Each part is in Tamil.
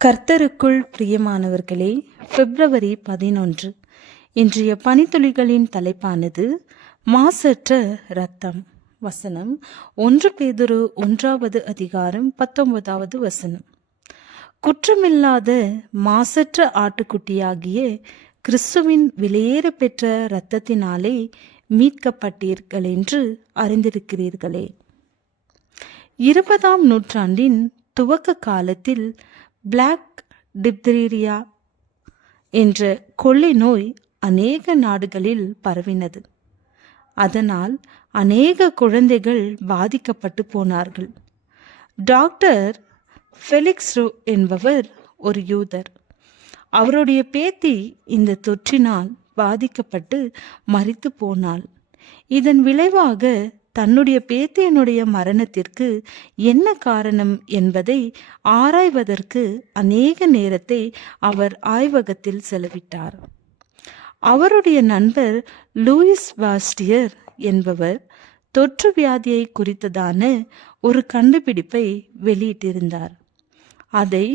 கர்த்தருக்குள் பிரியமானவர்களே, பிப்ரவரி 11 இன்றைய பனித்துளிகளின் தலைப்பானது மாசற்ற இரத்தம். வசனம் 1 பேதுரு 1வது அதிகாரம் 19வது வசனம். குற்றமில்லாத மாசற்ற ஆட்டுக்குட்டியாகிய கிறிஸ்துவின் விலையேற பெற்ற இரத்தத்தினாலே மீட்கப்பட்டீர்கள் என்று அறிந்திருக்கிறீர்களே. 20ஆம் நூற்றாண்டின் துவக்க காலத்தில் பிளாக் டிப்தீரியா என்ற கொள்ளை நோய் அநேக நாடுகளில் பரவினது. அதனால் அநேக குழந்தைகள் பாதிக்கப்பட்டு போனார்கள். டாக்டர் ஃபெலிக்ஸ் ரூ என்பவர் ஒரு யூதர். அவருடைய பேத்தி இந்த தொற்றினால் பாதிக்கப்பட்டு மரித்து போனாள். இதன் விளைவாக தன்னுடைய பேத்தியனுடைய மரணத்திற்கு என்ன காரணம் என்பதை ஆராய்வதற்கு அநேக நேரத்தை அவர் ஆய்வகத்தில் செலவிட்டார். அவருடைய நண்பர் லூயிஸ் பாஸ்டியர் என்பவர் தொற்று வியாதியை குறித்ததான ஒரு கண்டுபிடிப்பை வெளியிட்டிருந்தார். அதை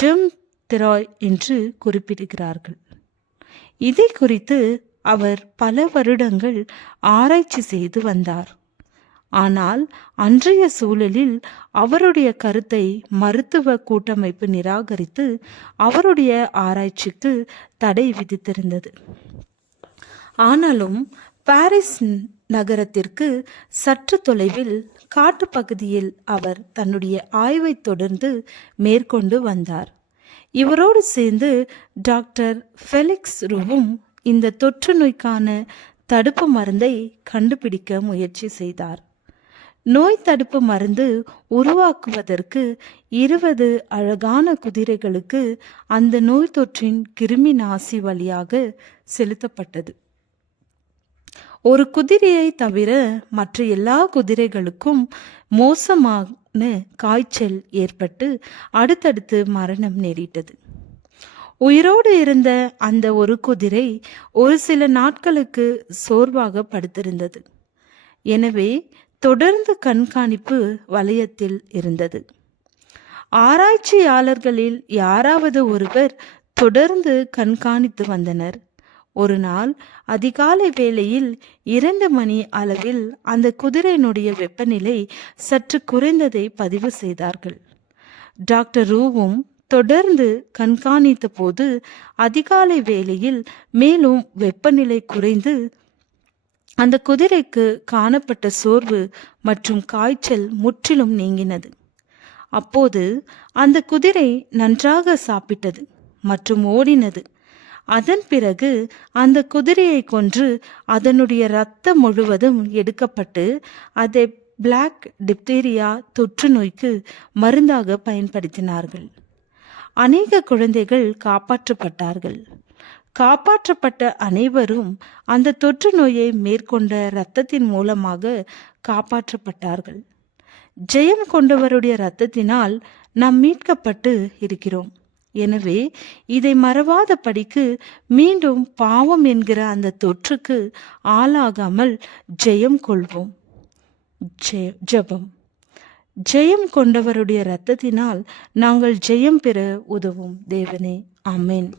ஜெம் தெராய் என்று குறிப்பிடுகிறார்கள். இதை குறித்து அவர் பல வருடங்கள் ஆராய்ச்சி செய்து வந்தார். ஆனால் அன்றைய சூழலில் அவருடைய கருத்தை மருத்துவ கூட்டமைப்பு நிராகரித்து அவருடைய ஆராய்ச்சிக்கு தடை விதித்திருந்தது. ஆனாலும் பாரிஸ் நகரத்திற்கு சற்று தொலைவில் காட்டுப்பகுதியில் அவர் தன்னுடைய ஆய்வை தொடர்ந்து மேற்கொண்டு வந்தார். இவரோடு சேர்ந்து டாக்டர் ஃபெலிக்ஸ் ரூவும் இந்த தொற்று நோய்க்கான தடுப்பு மருந்தை கண்டுபிடிக்க முயற்சி செய்தார். நோய் தடுப்பு மருந்து உருவாக்குவதற்கு 20 அழகான குதிரைகளுக்கு அந்த நோய் தொற்றின் கிருமி நாசி வழியாக செலுத்தப்பட்டது. ஒரு குதிரையை தவிர மற்ற எல்லா குதிரைகளுக்கும் மோசமான காய்ச்சல் ஏற்பட்டு அடுத்தடுத்து மரணம் நேரிட்டது. உயிரோடு இருந்த அந்த ஒரு குதிரை ஒரு சில நாட்களுக்கு சோர்வாக படுத்திருந்தது. எனவே தொடர்ந்து கண்காணிப்பு வலயத்தில் இருந்தது. ஆராய்ச்சியாளர்களில் யாராவது ஒருவர் தொடர்ந்து கண்காணித்து வந்தனர். ஒரு நாள் அதிகாலை வேளையில் 2 மணி அளவில் அந்த குதிரையினுடைய வெப்பநிலை சற்று குறைந்ததை பதிவு செய்தார்கள். டாக்டர் ரூவும் தொடர்ந்து கண்காணித்த போது அதிகாலை வேளையில் மேலும் வெப்பநிலை குறைந்து அந்த குதிரைக்கு காணப்பட்ட சோர்வு மற்றும் காய்ச்சல் முற்றிலும் நீங்கினது. அப்போது அந்த குதிரை நன்றாக சாப்பிட்டது மற்றும் ஓடினது. அதன் பிறகு அந்த குதிரையை கொன்று அதனுடைய இரத்தம் முழுவதும் எடுக்கப்பட்டு அதை பிளாக் டிப்தீரியா தொற்று நோய்க்கு மருந்தாக பயன்படுத்தினார்கள். அநேக குழந்தைகள் காப்பாற்றப்பட்டார்கள். காப்பாற்றப்பட்ட அனைவரும் அந்த தொற்று நோயை மேற்கொண்ட இரத்தத்தின் மூலமாக காப்பாற்றப்பட்டார்கள். ஜெயம் கொண்டவருடைய இரத்தத்தினால் நாம் மீட்கப்பட்டு இருக்கிறோம். எனவே இதை மறவாத படிக்கு மீண்டும் பாவம் என்கிற அந்த தொற்றுக்கு ஆளாகாமல் ஜெயம் கொள்வோம். ஜெபம். ஜெயம் கொண்டவருடைய இரத்தத்தினால் நாங்கள் ஜெயம் பெற உதவும் தேவனே, ஆமென்.